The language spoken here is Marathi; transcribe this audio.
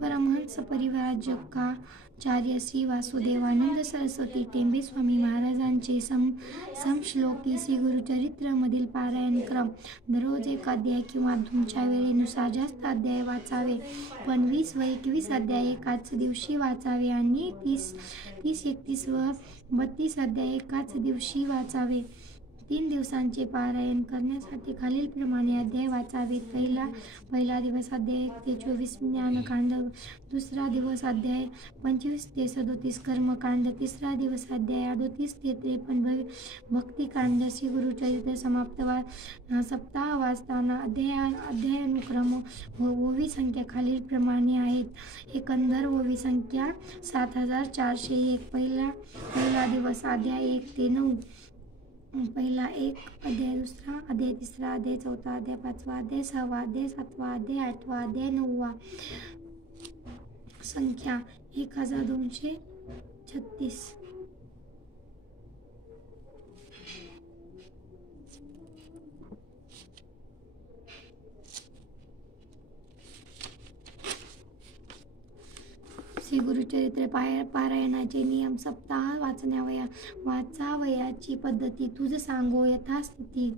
परमहंस परिव्राजकाचार्य श्री वासुदेवानंद सरस्वती टेंबे स्वामी महाराजांचे समश्लोकी श्री गुरुचरित्र मधील पारायण क्रम. दररोज एक अध्याय किंवा तुमच्या वेळेनुसार जास्त अध्याय वाचावे, पण 20 व 21 अध्याय एकाच दिवशी वाचावे आणि 30, 31 व 32 अध्याय एकाच दिवशी वाचावे. 3 दिवसांचे पारायण करण्यासाठी खालीलप्रमाणे अध्याय वाचावेत. पहिला दिवस अध्याय 1 ते 24 ज्ञानकांड. दुसरा दिवस अध्याय 25 ते 37 कर्मकांड. तिसरा दिवस अध्याय 38 ते 53 भक्तिकांड. श्री गुरुचरित्र समाप्त सप्ताह वाचताना अध्यायानुक्रम ओवी संख्या खालीलप्रमाणे आहेत. एकंदर ओवी संख्या 7401. पहिला दिवस अध्याय 1 ते 9. पहिला 1 अध्याय, दुसरा अध्याय, तिसरा अध्याय, चौथा अध्याय, पाचवा अध्याय, सहावा अध्याय, सातवा अध्याय, आठवा अध्याय, 9वा. संख्या 1236. श्री गुरुचरित्र पारायणाचे नियम. सप्ताह वाचावयाची पद्धती. तुझ सांगो यथास्थिती.